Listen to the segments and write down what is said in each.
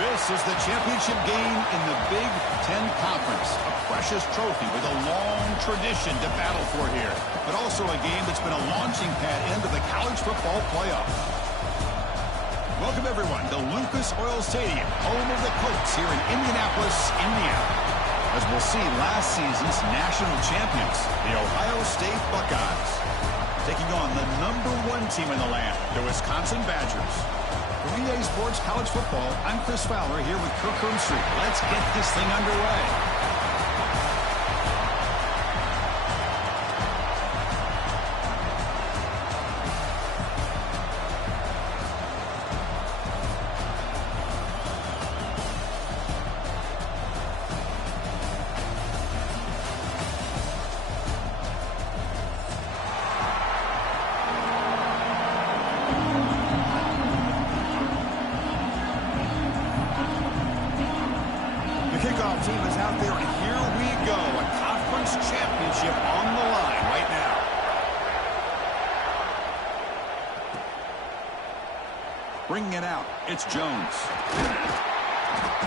This is the championship game in the Big Ten Conference. A precious trophy with a long tradition to battle for here. But also a game that's been a launching pad into the college football playoff. Welcome, everyone, to Lucas Oil Stadium, home of the Colts here in Indianapolis, Indiana. As we'll see, last season's national champions, the Ohio State Buckeyes, taking on the #1 team in the land, the Wisconsin Badgers. For EA Sports College Football, I'm Chris Fowler here with Kirk Herbstreit. Let's get this thing underway. Kickoff team is out there, and here we go. A conference championship on the line right now. Bringing it out, it's Jones.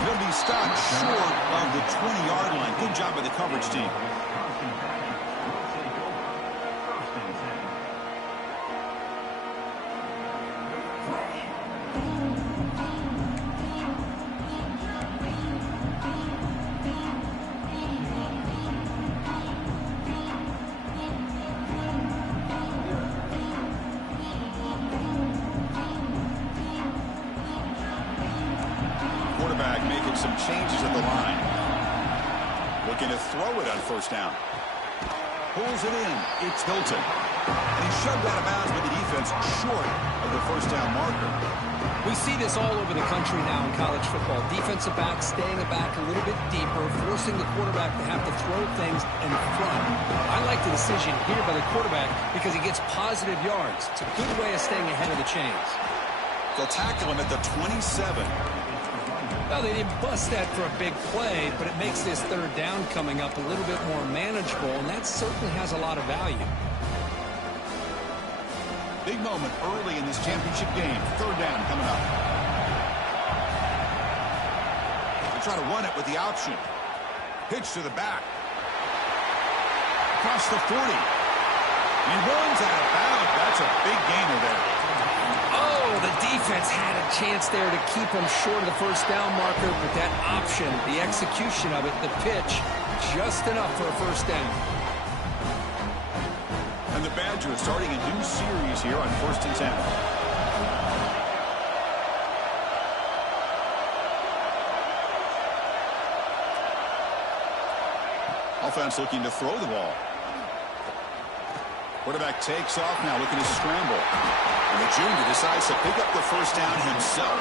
He'll be stopped short of the 20-yard line. Good job by the coverage team. Quarterback making some changes at the line. Looking to throw it on first down. Pulls it in. It's Hilton. And he's shoved out of bounds by the defense short of the first down marker. We see this all over the country now in college football. Defensive backs staying back a little bit deeper, forcing the quarterback to have to throw things in front. I like the decision here by the quarterback because he gets positive yards. It's a good way of staying ahead of the chains. They'll tackle him at the 27. Well, they didn't bust that for a big play, but it makes this third down coming up a little bit more manageable, and that certainly has a lot of value. Big moment early in this championship game. Third down coming up. They try to run it with the option. Pitch to the back. Across the 40. He runs out of bounds. That's a big gainer there. Oh, the defense had a chance there to keep him short of the first down marker, but that option, the execution of it, the pitch, just enough for a first down. And the Badgers starting a new series here on 1st and 10. Offense looking to throw the ball. Quarterback takes off now, looking to scramble. And the junior decides to pick up the first down himself.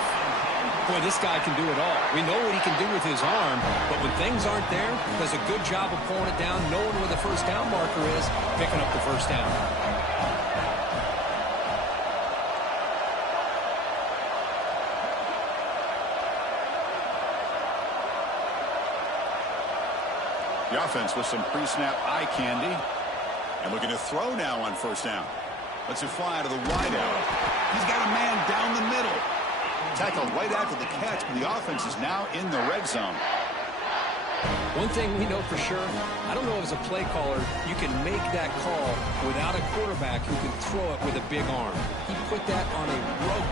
Boy, this guy can do it all. We know what he can do with his arm, but when things aren't there, does a good job of pulling it down, knowing where the first down marker is, picking up the first down. The offense with some pre-snap eye candy. And looking to throw now on first down. Lets it fly to the wideout. He's got a man down the middle. Tackled right after the catch, but the offense is now in the red zone. One thing we know for sure, I don't know as a play caller, you can make that call without a quarterback who can throw it with a big arm. He put that on a rope.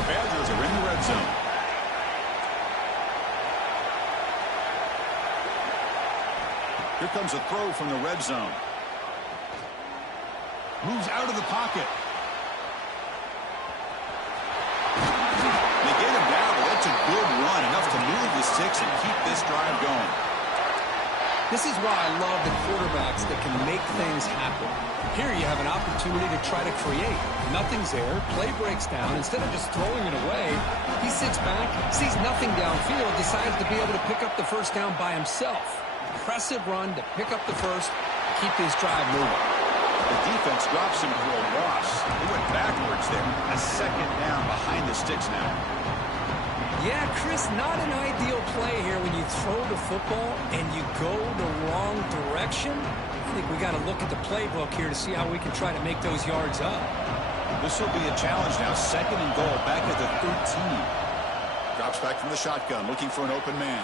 The Badgers are in the red zone. Here comes a throw from the red zone. Moves out of the pocket. They get him down, but that's a good run. Enough to move the sticks and keep this drive going. This is why I love the quarterbacks that can make things happen. Here you have an opportunity to try to create. Nothing's there. Play breaks down. Instead of just throwing it away, he sits back, sees nothing downfield, decides to be able to pick up the first down by himself. Impressive run to pick up the first, keep this drive moving. The defense drops him for a loss. He went backwards there. A second down behind the sticks now. Yeah, Chris, not an ideal play here when you throw the football and you go the wrong direction. I think we got to look at the playbook here to see how we can try to make those yards up. This will be a challenge now. Second and goal back at the 13. Drops Drops back from the shotgun, looking for an open man.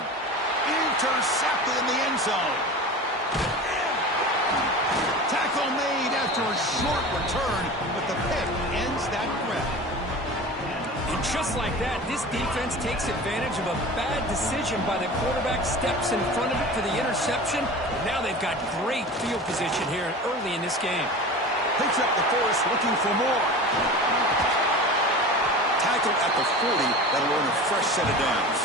Intercepted in the end zone. Tackle made after a short return, but the pick ends that threat. And just like that, this defense takes advantage of a bad decision by the quarterback, steps in front of it for the interception. Now they've got great field position here early in this game. Picks up the force, looking for more. Tackled at the 40, that'll earn a fresh set of downs.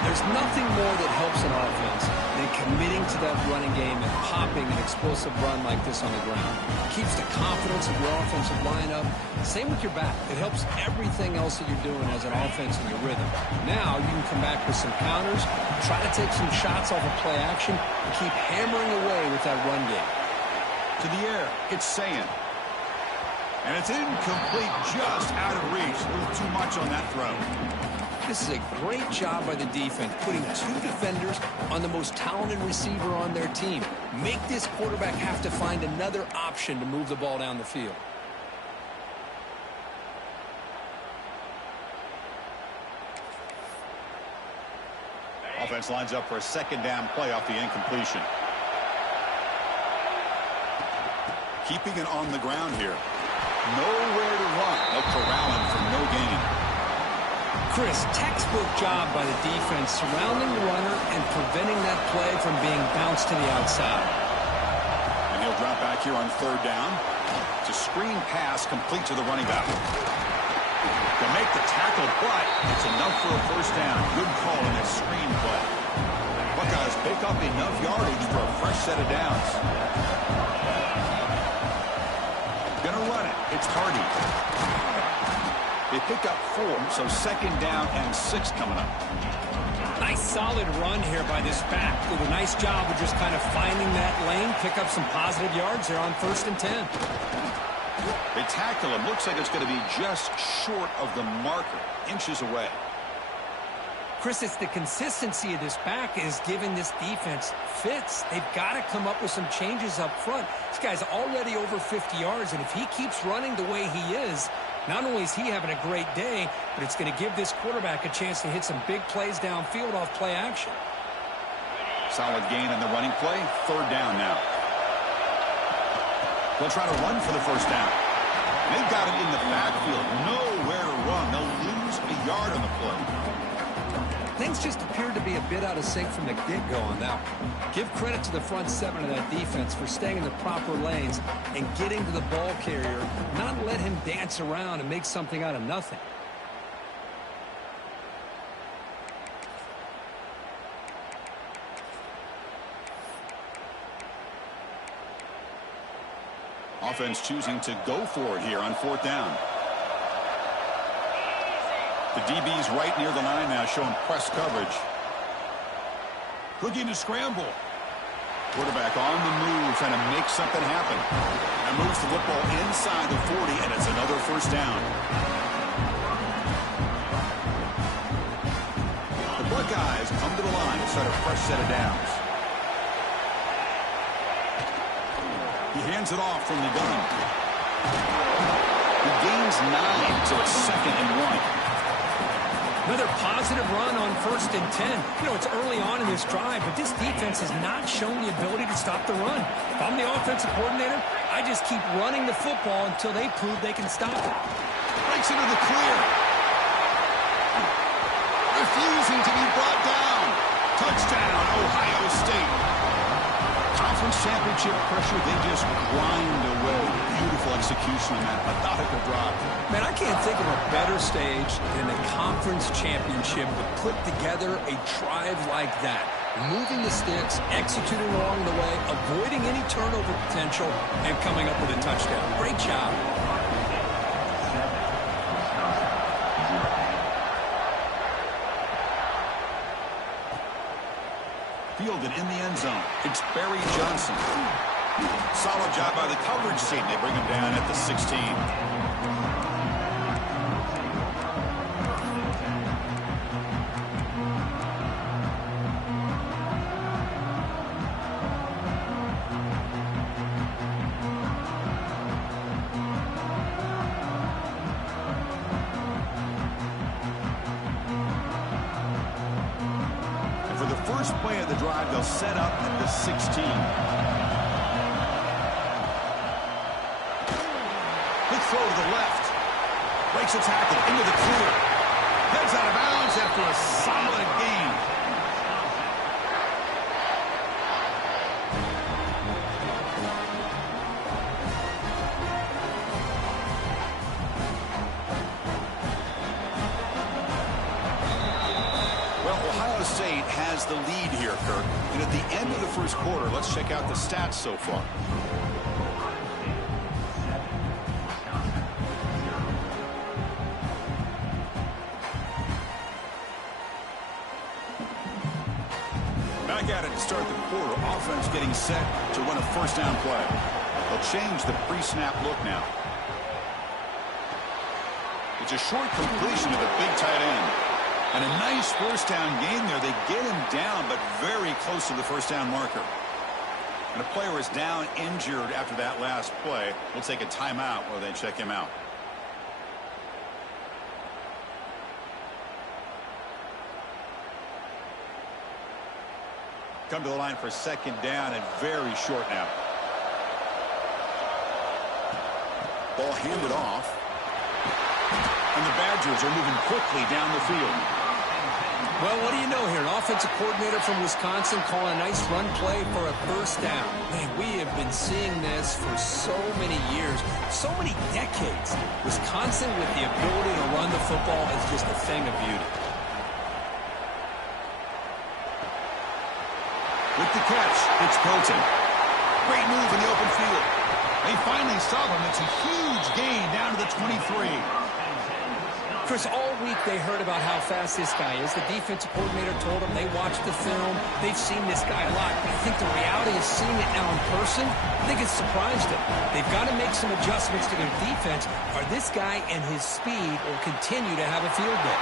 There's nothing more that helps an offense than committing to that running game and popping an explosive run like this on the ground. Keeps the confidence of your offensive lineup. Same with your back. It helps everything else that you're doing as an offense in your rhythm. Now you can come back with some counters, try to take some shots off of play action, and keep hammering away with that run game. To the air, it's Sayin. And it's incomplete, just out of reach. A little too much on that throw. This is a great job by the defense, putting two defenders on the most talented receiver on their team. Make this quarterback have to find another option to move the ball down the field. Offense lines up for a second down play off the incompletion. Keeping it on the ground here. Nowhere to run. They'll corral him for no gain. Chris, textbook job by the defense surrounding the runner and preventing that play from being bounced to the outside. And he'll drop back here on third down. It's a screen pass complete to the running back. To make the tackle, but it's enough for a first down. Good call in that screen play. Buckeyes pick up enough yardage for a fresh set of downs. Gonna run it. It's Hardy. They pick up 4, so second down and 6 coming up. Nice solid run here by this back. Did a nice job of just kind of finding that lane, pick up some positive yards there on 1st and 10. They tackle him. Looks like it's going to be just short of the marker, inches away. Chris, it's the consistency of this back is giving this defense fits. They've got to come up with some changes up front. This guy's already over 50 yards, and if he keeps running the way he is, not only is he having a great day, but it's going to give this quarterback a chance to hit some big plays downfield off play action. Solid gain in the running play. Third down now. They'll try to run for the first down. They've got it in the backfield. Nowhere to run. They'll lose a yard on the play. Things just appeared to be a bit out of sync from the get-go on that one. Give credit to the front 7 of that defense for staying in the proper lanes and getting to the ball carrier, not let him dance around and make something out of nothing. Offense choosing to go for it here on 4th down. The DB's right near the line now, showing press coverage. Looking to scramble. Quarterback on the move, trying to make something happen. And moves the football inside the 40, and it's another first down. The Buckeyes come to the line to start a fresh set of downs. He hands it off from the gun. He gains 9, so it's 2nd and 1. Another positive run on 1st and 10. You know, it's early on in this drive, but this defense has not shown the ability to stop the run. If I'm the offensive coordinator, I just keep running the football until they prove they can stop it. Breaks into the clear. Refusing to be brought down. Touchdown, Ohio State. Conference championship pressure, they just grind away. Beautiful execution on that methodical drive. Man, I can't think of a better stage than the conference championship to put together a drive like that. Moving the sticks, executing along the way, avoiding any turnover potential, and coming up with a touchdown. Great job. Fielded in the end zone. It's Barry Johnson. Solid job by the coverage team. They bring him down at the 16. first play of the drive, they'll set up at the 16. Quick throw to the left. Breaks a tackle into the clear. Heads out of bounds after a solid gain. State has the lead here, Kirk. And at the end of the first quarter, let's check out the stats so far. Back at it to start the quarter. Offense getting set to run a first down play. They'll change the pre-snap look now. It's a short completion to the big tight end. And a nice first down gain there. They get him down, but very close to the first down marker. And a player is down injured after that last play. We'll take a timeout while they check him out. Come to the line for second down and very short now. Ball handed off. And the Badgers are moving quickly down the field. Well, what do you know here? An offensive coordinator from Wisconsin calling a nice run play for a first down. Man, we have been seeing this for so many years, so many decades. Wisconsin with the ability to run the football is just a thing of beauty. With the catch, it's Pelton. Great move in the open field. They finally stop him. It's a huge gain down to the 23. Chris, all week they heard about how fast this guy is. The defensive coordinator told them they watched the film. They've seen this guy a lot. But I think the reality is seeing it now in person, I think it's surprised them. They've got to make some adjustments to their defense, or this guy and his speed will continue to have a field day.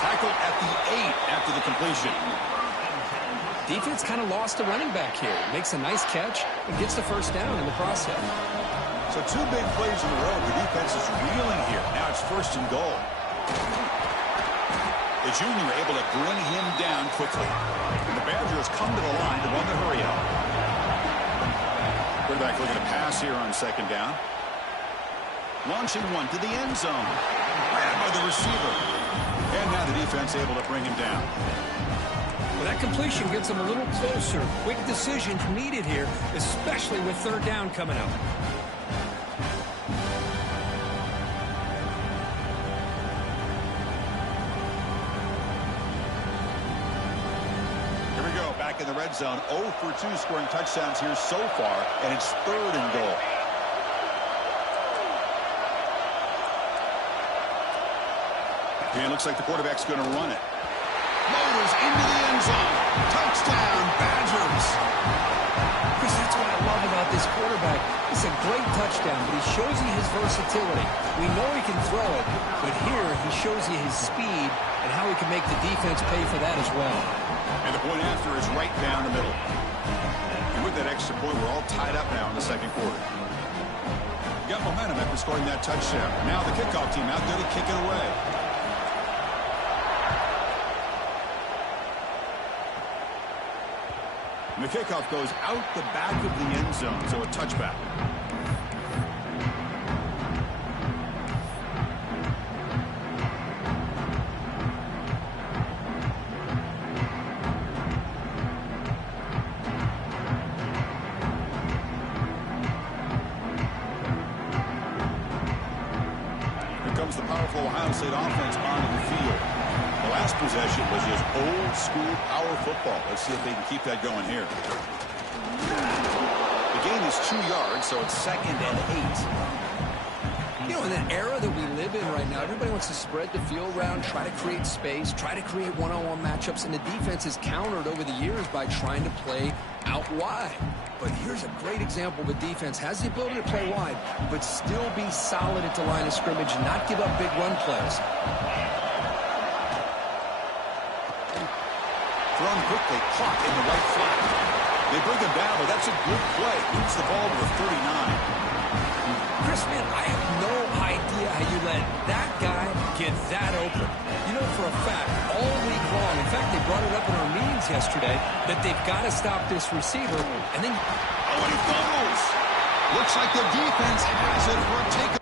Tackled at the 8 after the completion. Defense kind of lost a running back here. Makes a nice catch and gets the first down in the process. So two big plays in a row. The defense is reeling here. Now it's first and goal. The junior able to bring him down quickly. And the Badgers come to the line to run the hurry out. Quarterback looking to pass here on second down. Launching one to the end zone. Grabbed by the receiver. And now the defense able to bring him down. Well, that completion gets them a little closer. Quick decisions needed here, especially with third down coming up. In the red zone, 0 for 2 scoring touchdowns here so far, and it's third and goal. And it looks like the quarterback's going to run it. Motors into the end zone. Touchdown, Badgers. Chris, that's what I love about this quarterback. It's a great touchdown, but he shows you his versatility. We know he can throw it, but here he shows you his speed and how he can make the defense pay for that as well. And the point after is right down the middle. And with that extra point, we're all tied up now in the second quarter. Got momentum after scoring that touchdown. Now the kickoff team out there to kick it away. And the kickoff goes out the back of the end zone, so a touchback. The powerful Ohio State offense onto the field. The last possession was just old school power football. Let's see if they can keep that going here. The gain is 2 yards, so it's second and 8. You know, in an era that we live in right now, everybody wants to spread the field around, try to create space, try to create one-on-one matchups, and the defense is countered over the years by trying to play out wide. But here's a great example of a defense has the ability to play wide, but still be solid at the line of scrimmage and not give up big run plays. Thrown quickly, caught in the right flat. They bring him down, but that's a good play. Moves the ball to the 39. Chris, man, I have no idea how you let that guy get that open. You know, for a fact, all week long, in fact, they brought it up in our meetings yesterday that they've got to stop this receiver. And then, oh, and he fumbles. Looks like the defense has it for a takeover.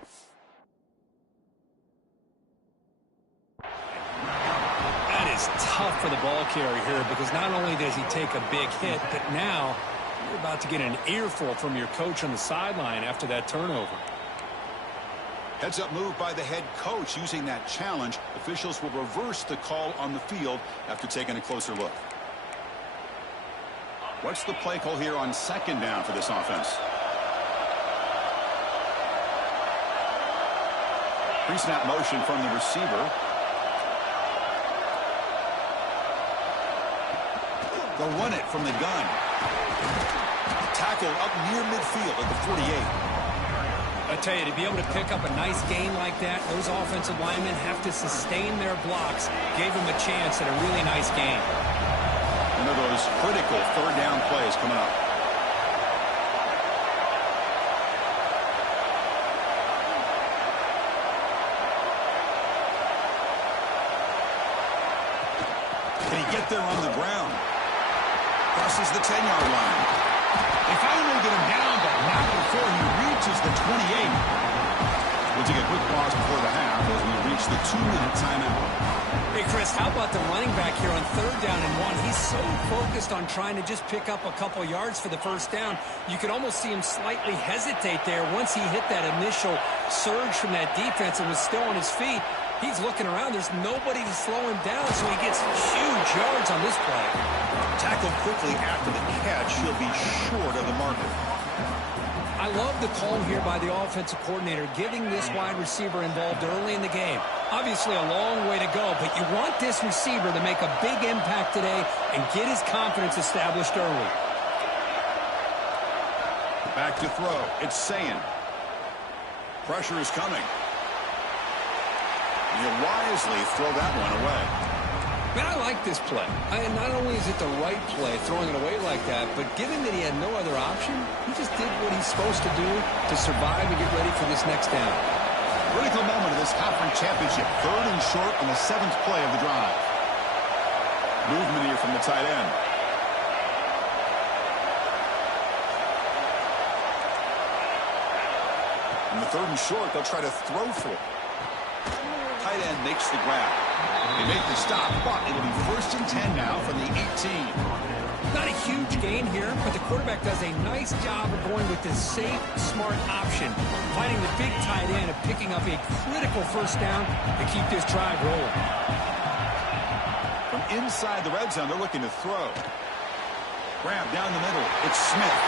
That is tough for the ball carrier here because not only does he take a big hit, but now you're about to get an earful from your coach on the sideline after that turnover. Heads-up move by the head coach using that challenge. Officials will reverse the call on the field after taking a closer look. What's the play call here on second down for this offense? Pre-snap motion from the receiver. They'll run it from the gun. Tackle up near midfield at the 48. I tell you, to be able to pick up a nice gain like that, those offensive linemen have to sustain their blocks. Gave them a chance at a really nice gain. One of those critical third down plays coming up. Can he get there on the ground? Crosses the 10-yard line. They finally get him down, but not before he reaches the 28. We'll take a quick pause before the half as we reach the 2-minute timeout. Hey, Chris, how about the running back here on third down and 1? He's so focused on trying to just pick up a couple yards for the first down. You could almost see him slightly hesitate there once he hit that initial surge from that defense and was still on his feet. He's looking around. There's nobody to slow him down, so he gets huge yards on this play. Tackled quickly after the catch. He'll be short of the marker. I love the call here by the offensive coordinator, getting this wide receiver involved early in the game. Obviously a long way to go, but you want this receiver to make a big impact today and get his confidence established early. Back to throw. It's Sayin. Pressure is coming. You wisely throw that one away. Man, I like this play. Not only is it the right play, throwing it away like that, but given that he had no other option, he just did what he's supposed to do to survive and get ready for this next down. Critical moment of this conference championship. Third and short on the 7th play of the drive. Movement here from the tight end. On the 3rd and short, they'll try to throw for it. Tight end makes the grab. They make the stop, but it'll be 1st and 10 now from the 18. Not a huge gain here, but the quarterback does a nice job of going with this safe, smart option, finding the big tight end and picking up a critical first down to keep this drive rolling. From inside the red zone, they're looking to throw. Grab down the middle. It's Smith.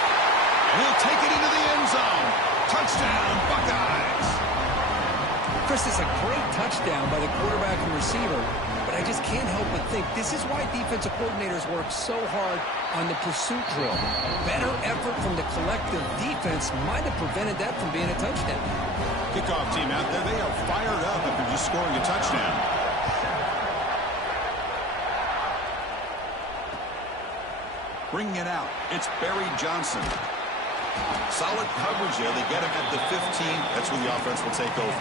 He'll take it into the end zone. Touchdown, Buckeyes. Chris, is a great touchdown by the quarterback and receiver, but I just can't help but think this is why defensive coordinators work so hard on the pursuit drill. Better effort from the collective defense might have prevented that from being a touchdown. Kickoff team out there, they are fired up after just scoring a touchdown. Bringing it out, it's Barry Johnson. Solid coverage there. They get him at the 15. That's where the offense will take over.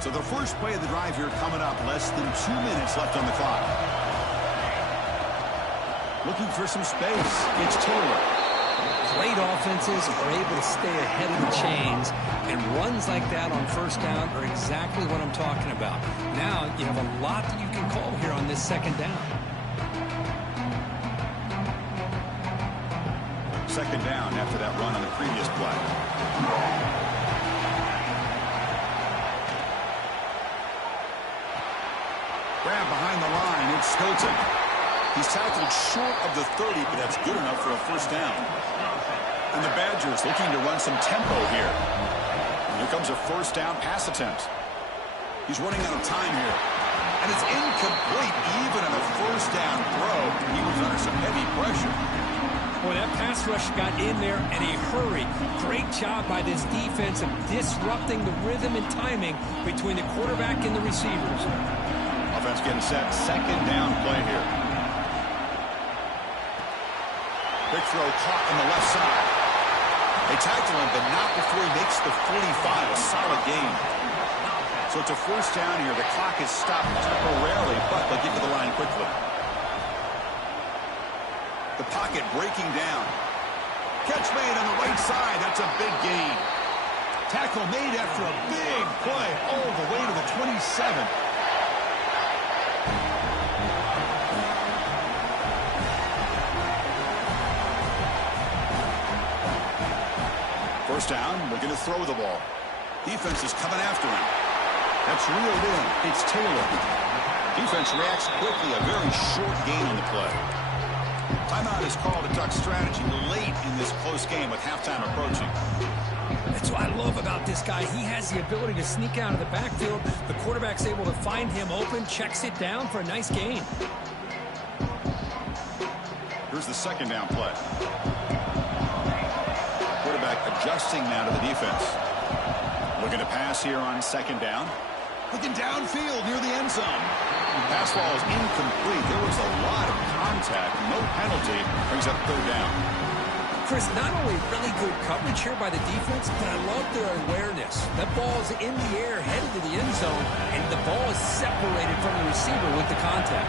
So the first play of the drive here coming up. Less than 2 minutes left on the clock. Looking for some space. It's Taylor. Great offenses are able to stay ahead of the chains, and runs like that on first down are exactly what I'm talking about. Now you have a lot that you can call here on this second down. Second down after that run on the previous play. Grab behind the line. It's Hilton. He's tackled short of the 30, but that's good enough for a first down. And the Badgers looking to run some tempo here. Here comes a first down pass attempt. He's running out of time here. And it's incomplete, even on a first down throw. He was under some heavy pressure. Boy, that pass rush got in there in a hurry. Great job by this defense of disrupting the rhythm and timing between the quarterback and the receivers. Offense getting set. Second down play here. Big throw caught on the left side. They tackle him, but not before he makes the 45. A solid gain. So it's a first down here. The clock is stopped temporarily, but they'll get to the line quickly. The pocket breaking down. Catch made on the right side. That's a big gain. Tackle made after a big play all the way to the 27. First down, we're going to throw the ball. Defense is coming after him. That's reeled in. It's Taylor. Defense reacts quickly. A very short gain on the play. Timeout is called to talk strategy late in this close game with halftime approaching. That's what I love about this guy. He has the ability to sneak out of the backfield. The quarterback's able to find him open, checks it down for a nice gain. Here's the second down play. Quarterback adjusting now to the defense. Looking to pass here on second down. Looking downfield near the end zone. Pass ball is incomplete. There was a lot of contact. No penalty. Brings up third down. Chris, not only really good coverage here by the defense, but I love their awareness. That ball's in the air, headed to the end zone, and the ball is separated from the receiver with the contact.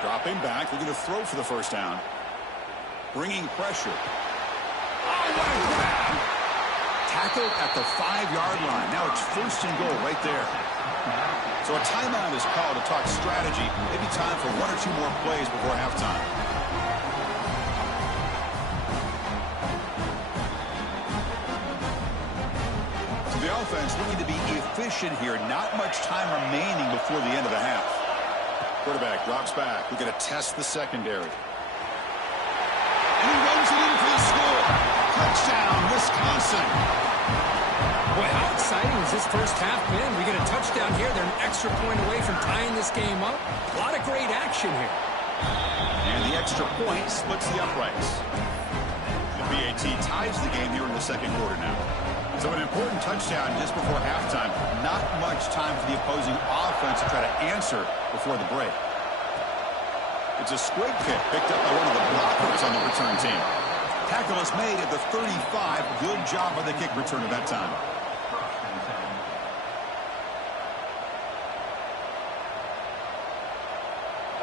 Dropping back. Looking to throw for the first down. Bringing pressure. Oh, what a grab! Tackled at the 5-yard line. Now it's first and goal right there. So a timeout is called to talk strategy. Maybe time for one or two more plays before halftime. So the offense looking to be efficient here. Not much time remaining before the end of the half. Quarterback drops back. We're going to test the secondary. And he runs it in for the score. Touchdown, Wisconsin. Boy, how exciting has this first half been? We get a touchdown here. They're an extra point away from tying this game up. A lot of great action here. And the extra point splits the uprights. The BAT ties the game here in the second quarter now. So an important touchdown just before halftime. Not much time for the opposing offense to try to answer before the break. It's a squib kick picked up by one of the blockers on the return team. Tackle is made at the 35. Good job by the kick return at that time.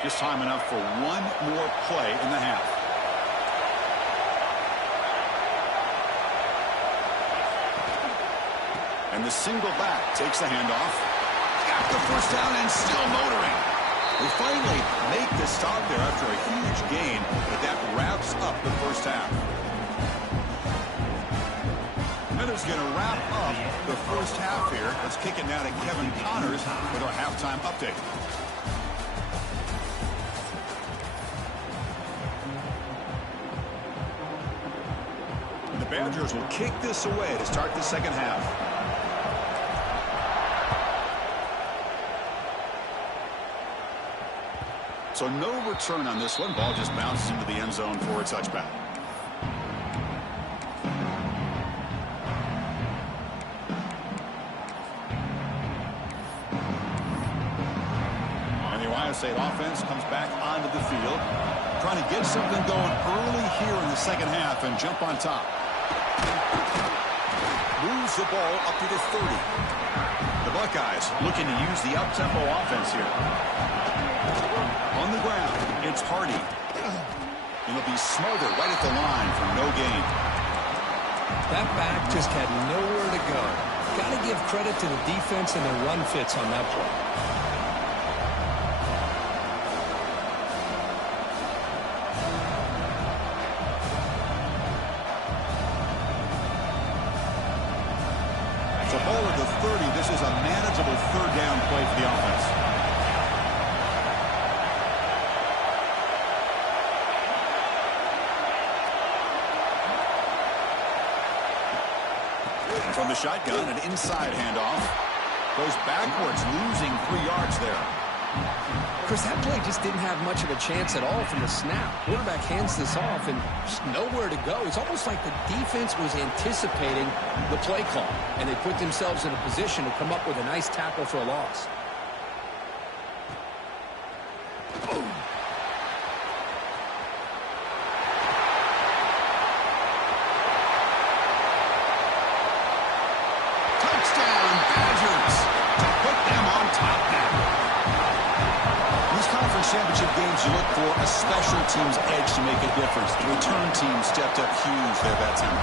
Just time enough for one more play in the half. And the single back takes the handoff. Got the first down and still motoring. We finally make the stop there after a huge gain, but that wraps up the first half. That is going to wrap up the first half here. Let's kick it now to Kevin Connors with our halftime update. And the Badgers will kick this away to start the second half. So no return on this one. Ball just bounces into the end zone for a touchback. And the Ohio State offense comes back onto the field, trying to get something going early here in the second half and jump on top. Moves the ball up to the 30. The Buckeyes looking to use the up-tempo offense here. On the ground, it's Hardy. It'll be smothered right at the line for no gain. That back just had nowhere to go. Got to give credit to the defense and their run fits on that play. So ball at the 30. This is a manageable third down play for the offense. From the shotgun, an inside handoff. Goes backwards, losing 3 yards there. Chris, that play just didn't have much of a chance at all from the snap. Quarterback hands this off and just nowhere to go. It's almost like the defense was anticipating the play call, and they put themselves in a position to come up with a nice tackle for a loss. games, you look for a special team's edge to make a difference. The return team stepped up huge there that time.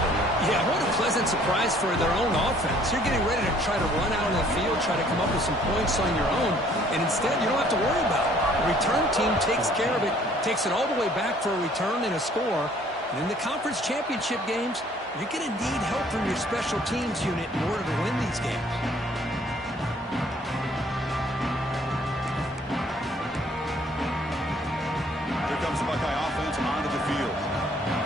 Yeah, what a pleasant surprise for their own offense. You're getting ready to try to run out in the field, try to come up with some points on your own, and instead you don't have to worry about it. The return team takes care of it, takes it all the way back for a return and a score. And in the conference championship games, you're going to need help from your special teams unit in order to win these games. Here comes the Buckeye offense onto the field.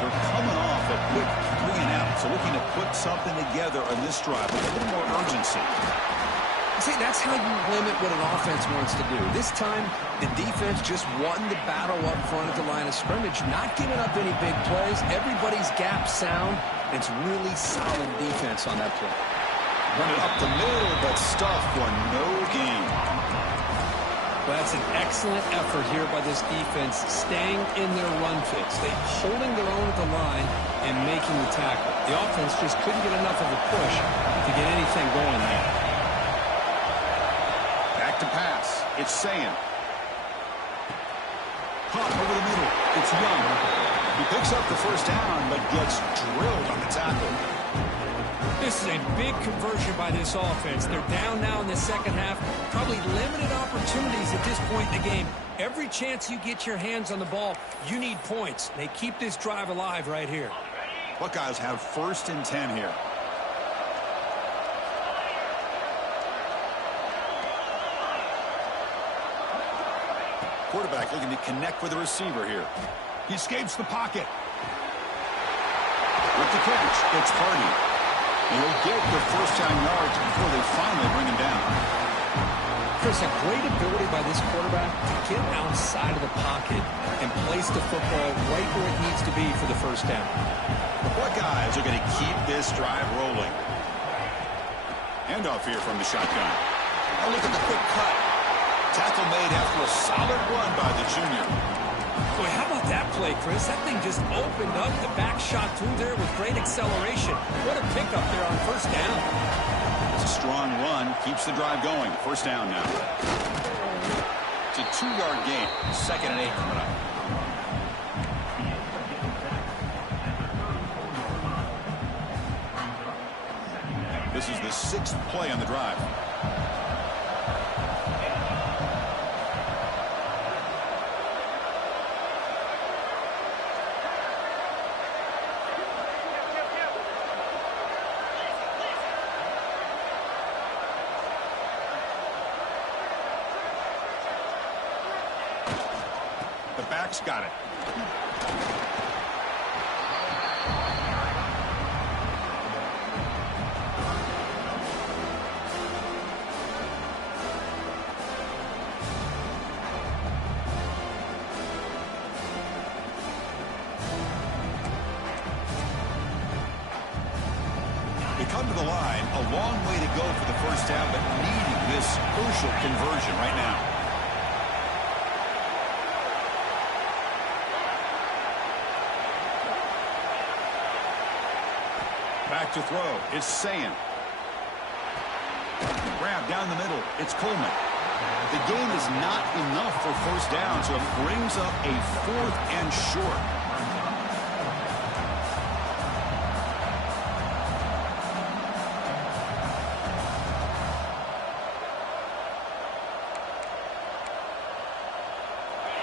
They're coming off a quick 3 and out, so looking to put something together on this drive with a little more urgency. See, that's how you limit what an offense wants to do. This time, the defense just won the battle up front at the line of scrimmage, not giving up any big plays. Everybody's gap sound. It's really solid defense on that play. Run it up the middle, but stuff for no gain. Well, that's an excellent effort here by this defense, staying in their run fits. They holding their own at the line and making the tackle. The offense just couldn't get enough of a push to get anything going there. To pass. It's Sayin. Caught over the middle. It's Young. He picks up the first down, but gets drilled on the tackle. This is a big conversion by this offense. They're down now in the second half. Probably limited opportunities at this point in the game. Every chance you get your hands on the ball, you need points. They keep this drive alive right here. Buckeyes have 1st and 10 here. Quarterback looking to connect with the receiver here. He escapes the pocket. With the catch, it's Hardy. He'll get the first down yards before they finally bring him down. Chris, a great ability by this quarterback to get outside of the pocket and place the football right where it needs to be for the first down. The Buckeyes are going to keep this drive rolling. Handoff here from the shotgun. Now look at the quick cut. Tackle made after a solid run by the junior. Boy, how about that play, Chris? That thing just opened up. The back shot through there with great acceleration. What a pickup there on first down. It's a strong run. Keeps the drive going. First down now. It's a 2-yard gain. 2nd and 8 coming up. This is the 6th play on the drive. Back's got it. They come to the line, a long way to go for the first down, but needing this crucial conversion right now. Back to throw. It's Sayin. Grab down the middle. It's Coleman. The gain is not enough for first down, so it brings up a 4th and short.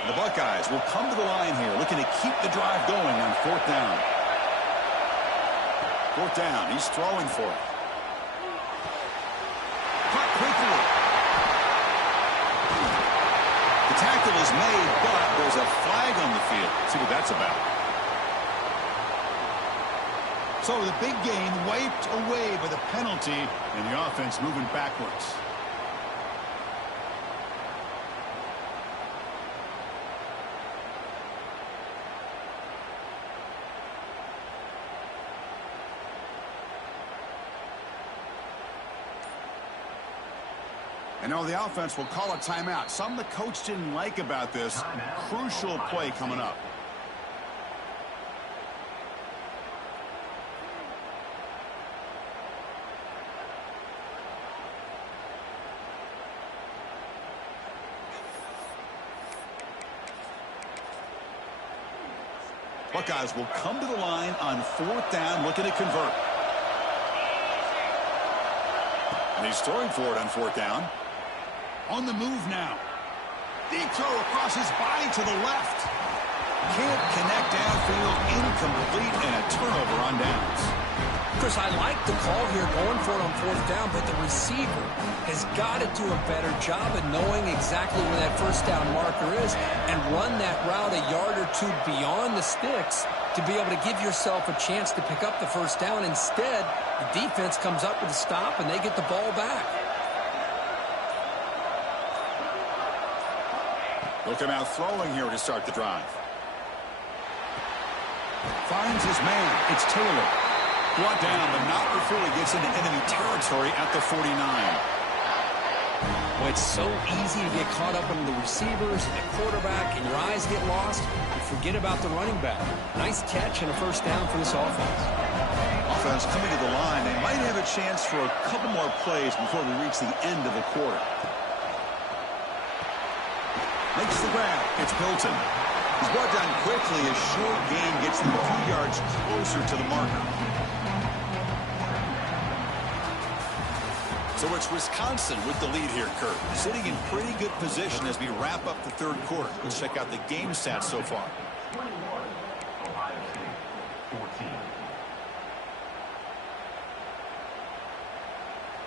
The Buckeyes will come to the line here, looking to keep the drive going on 4th down. 4th down. He's throwing for it. Caught quickly. The tackle is made, but there's a flag on the field. See what that's about. So the big gain wiped away by the penalty, and the offense moving backwards. And now the offense will call a timeout. Something the coach didn't like about this. Crucial play coming up. Buckeyes will come to the line on 4th down, looking to convert. And he's throwing for it on 4th down. On the move now. Deep throw across his body to the left. Can't connect downfield, incomplete, and a turnover on downs. Chris, I like the call here going for it on 4th down, but the receiver has got to do a better job of knowing exactly where that 1st down marker is and run that route a yard or two beyond the sticks to be able to give yourself a chance to pick up the 1st down. Instead, the defense comes up with a stop and they get the ball back. Look him out throwing here to start the drive. Finds his man. It's Taylor. Brought down, but not before he gets into enemy territory at the 49. Well, it's so easy to get caught up in the receivers and the quarterback, and your eyes get lost. You forget about the running back. Nice catch and a 1st down for this offense. Offense coming to the line. They might have a chance for a couple more plays before we reach the end of the quarter. Makes the grab. It's Hilton. He's brought down quickly. A short gain gets him a few yards closer to the marker. So it's Wisconsin with the lead here, Kurt. Sitting in pretty good position as we wrap up the 3rd quarter. Let's check out the game stats so far.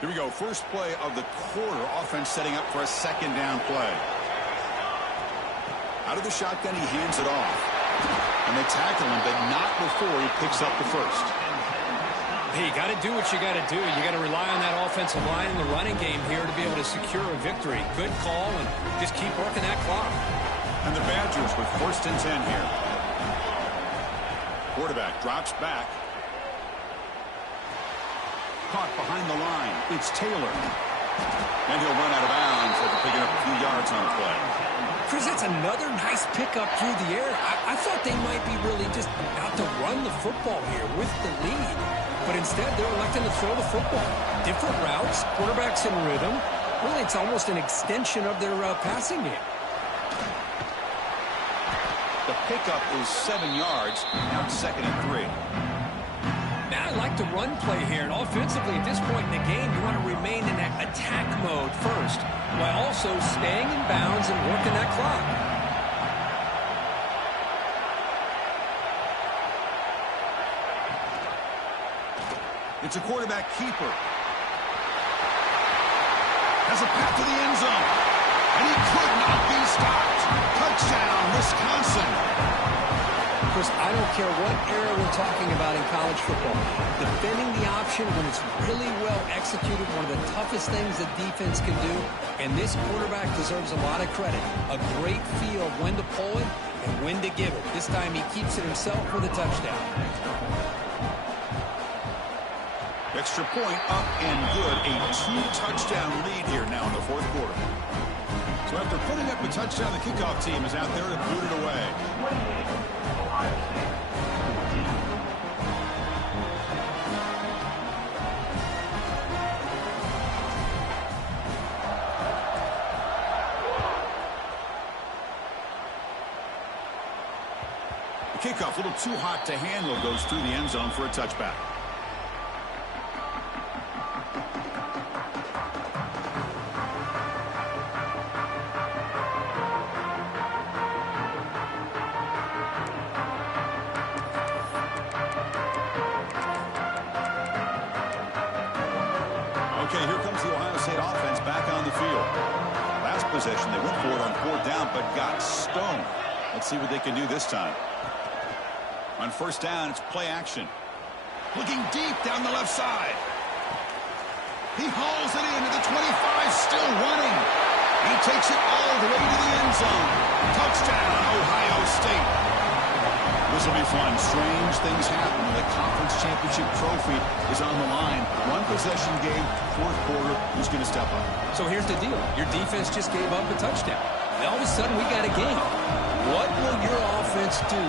Here we go. First play of the quarter. Offense setting up for a 2nd down play. Out of the shotgun, he hands it off. And they tackle him, but not before he picks up the 1st. Hey, you got to do what you got to do. You got to rely on that offensive line and the running game here to be able to secure a victory. Good call, and just keep working that clock. And the Badgers with 1st and 10 here. Quarterback drops back. Caught behind the line. It's Taylor. And he'll run out of bounds after picking up a few yards on the play. Chris, that's another nice pickup through the air. I thought they might be really just out to run the football here with the lead. But instead, they're electing to throw the football. Different routes, quarterbacks in rhythm. Really, it's almost an extension of their passing game. The pickup is 7 yards. Now it's 2nd and 3. Now I like the run play here. And offensively, at this point in the game, you want to remain in that attack mode first, while also staying in bounds and working that clock. It's a quarterback keeper. Has a path to the end zone. And he could not be stopped. Touchdown, Wisconsin. Chris, I don't care what era we're talking about in college football. Defending the option when it's really well executed, one of the toughest things that defense can do. And this quarterback deserves a lot of credit. A great feel of when to pull it and when to give it. This time he keeps it himself for the touchdown. Extra point up and good. A 2-touchdown lead here now in the 4th quarter. So after putting up a touchdown, the kickoff team is out there to boot it away. The kickoff, a little too hot to handle, goes through the end zone for a touchback. Okay, here comes the Ohio State offense back on the field. Last possession, they went for it on 4th down, but got stoned. Let's see what they can do this time. On 1st down, it's play action. Looking deep down the left side. He hauls it into the 25, still running. He takes it all the way to the end zone. Touchdown, Ohio State. This will be fun. Strange things happen when the conference championship trophy is on the line. One possession game, 4th quarter. Who's going to step up? So here's the deal. Your defense just gave up a touchdown. And all of a sudden, we got a game. What will your offense do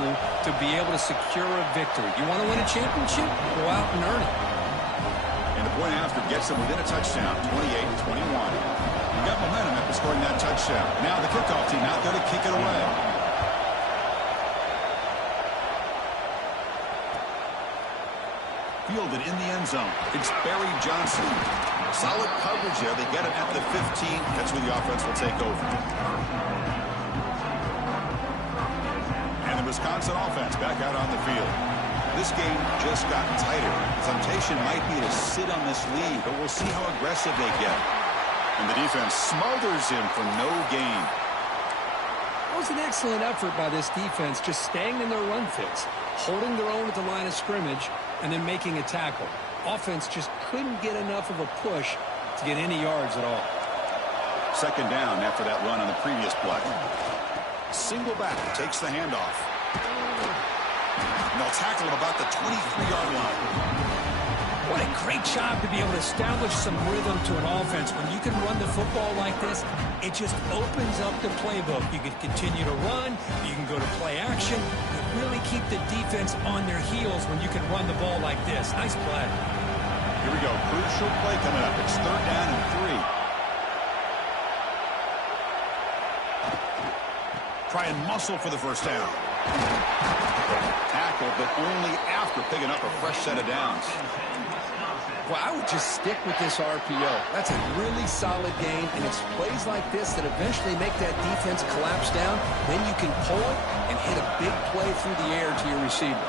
to be able to secure a victory? You want to win a championship? Go out and earn it. And the point after gets them within a touchdown, 28-21. You got momentum after scoring that touchdown. Now the kickoff team out there to kick it away. fielded in the end zone. It's Barry Johnson. Solid coverage there. They get him at the 15. That's where the offense will take over. And the Wisconsin offense back out on the field. This game just got tighter. The temptation might be to sit on this lead, but we'll see how aggressive they get. And the defense smothers him for no gain. That was an excellent effort by this defense, just staying in their run fits, holding their own at the line of scrimmage, and then making a tackle. Offense just couldn't get enough of a push to get any yards at all. Second down after that run on the previous play. Single back takes the handoff. And they'll tackle him about the 23-yard line. What a great job to be able to establish some rhythm to an offense. When you can run the football like this, it just opens up the playbook. You can continue to run. You can go to play action. You really keep the defense on their heels when you can run the ball like this. Nice play. Here we go. Crucial play coming up. It's 3rd down and 3. Try and muscle for the first down. Tackle, but only after picking up a fresh set of downs. Well, I would just stick with this RPO. That's a really solid game, and it's plays like this that eventually make that defense collapse down. Then you can pull it and hit a big play through the air to your receiver.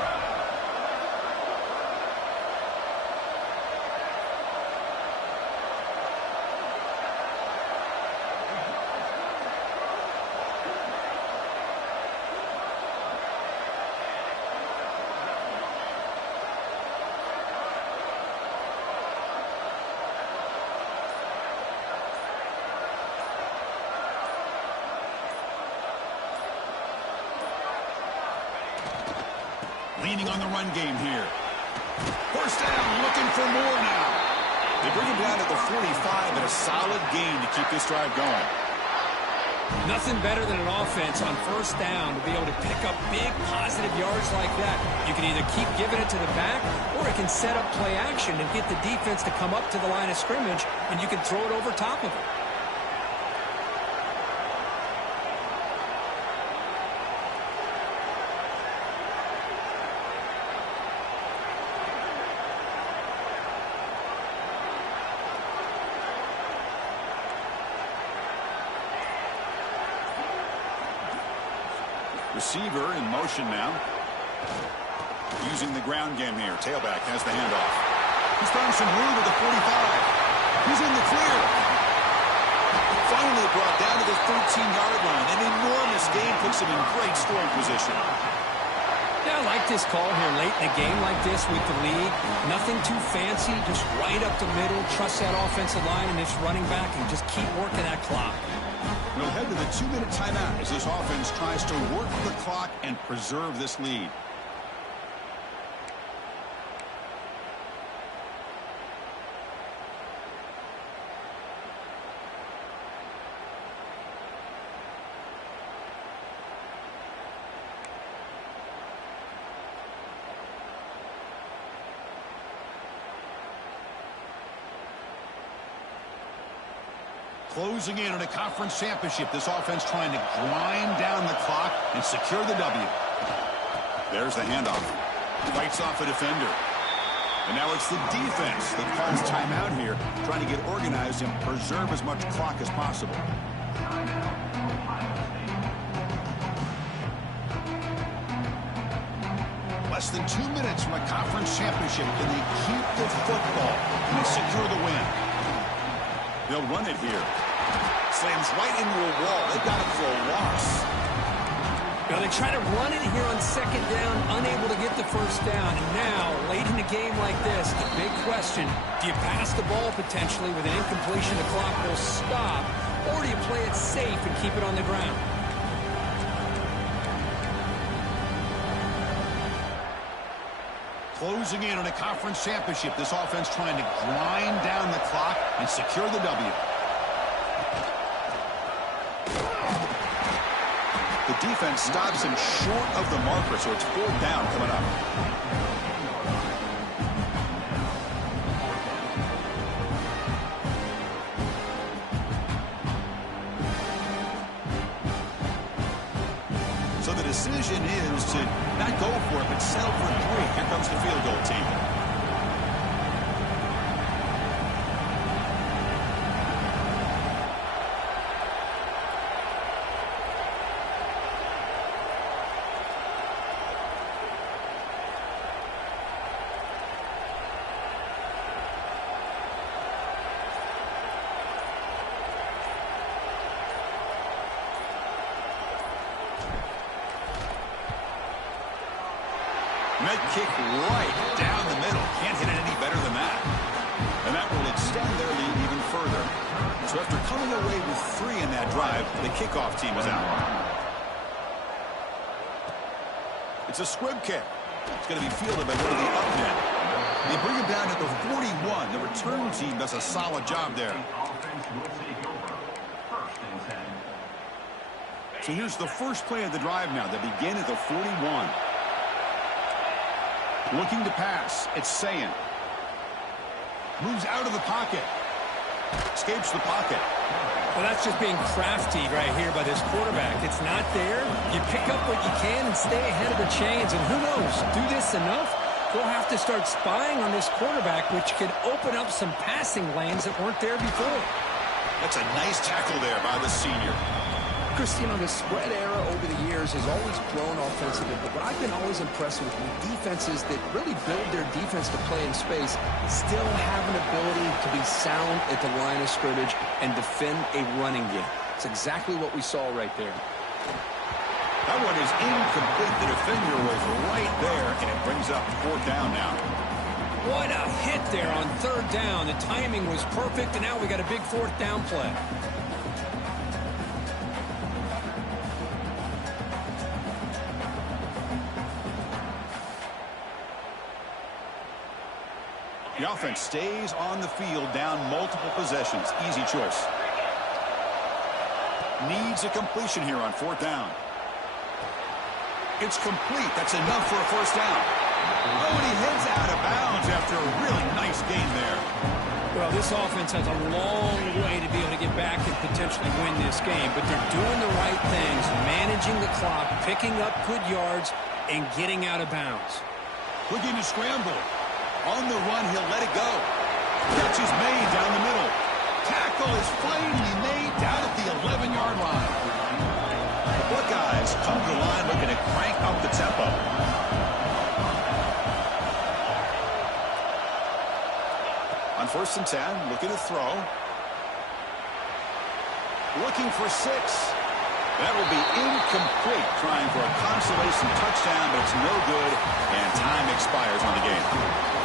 Leaning on the run game here. First down, looking for more now. They bring him down at the 45 and a solid gain to keep this drive going. Nothing better than an offense on first down to be able to pick up big positive yards like that. You can either keep giving it to the back, or it can set up play action and get the defense to come up to the line of scrimmage, and you can throw it over top of it. Receiver in motion now. Using the ground game here. Tailback has the handoff. He's found some room at the 45. He's in the clear. Finally brought down to the 13-yard line. An enormous gain puts him in great scoring position. Yeah, I like this call here late in the game like this with the lead. Nothing too fancy, just right up the middle. Trust that offensive line and this running back and just keep working that clock. We'll head to the 2-minute timeout as this offense tries to work the clock and preserve this lead. Closing in on a conference championship, this offense trying to grind down the clock and secure the W. There's the handoff. Fights off a defender. And now it's the defense that calls timeout here, trying to get organized and preserve as much clock as possible. Less than 2 minutes from a conference championship. Can they keep the football? Can they secure the win? They'll run it here. Slams right into a wall. They've got it for a loss. Now they try to run it here on second down, unable to get the first down. And now, late in a game like this, the big question, do you pass the ball potentially with an incompletion? The clock will stop. Or do you play it safe and keep it on the ground? Closing in on a conference championship, this offense trying to grind down the clock and secure the W. The defense stops him short of the marker, so it's 4th down coming up. So the decision is to not go for it, but settle for 3. Here comes the field goal team. And that kick right down the middle. Can't hit it any better than that. And that will extend their lead even further. So after coming away with 3 in that drive, the kickoff team is out. It's a squib kick. It's going to be fielded by one of the up men. They bring him down at the 41. The return team does a solid job there. So here's the first play of the drive now. They begin at the 41. Looking to pass. It's Sayin. Moves out of the pocket. Escapes the pocket. Well, that's just being crafty right here by this quarterback. It's not there. You pick up what you can and stay ahead of the chains. And who knows, do this enough, we'll have to start spying on this quarterback, which could open up some passing lanes that weren't there before. That's a nice tackle there by the senior. Chris, you know, the spread era over the years has always grown offensively, but what I've been always impressed with defenses that really build their defense to play in space still have an ability to be sound at the line of scrimmage and defend a running game. It's exactly what we saw right there. That one is incomplete. The defender was right there, and it brings up 4th down now. What a hit there on 3rd down. The timing was perfect, and now we got a big 4th down play. The offense stays on the field, down multiple possessions. Easy choice. Needs a completion here on 4th down. It's complete. That's enough for a 1st down. Oh, and he heads out of bounds after a really nice gain there. Well, this offense has a long way to be able to get back and potentially win this game, but they're doing the right things, managing the clock, picking up good yards, and getting out of bounds. Looking to scramble. On the run, he'll let it go. Catch is made down the middle. Tackle is finally made down at the 11-yard line. The Buckeyes come to the line looking to crank up the tempo. On 1st and 10, looking to throw. Looking for 6. That will be incomplete, trying for a consolation touchdown, but it's no good, and time expires on the game.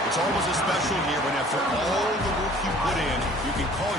It's always a special year when after all the work you put in, you can call your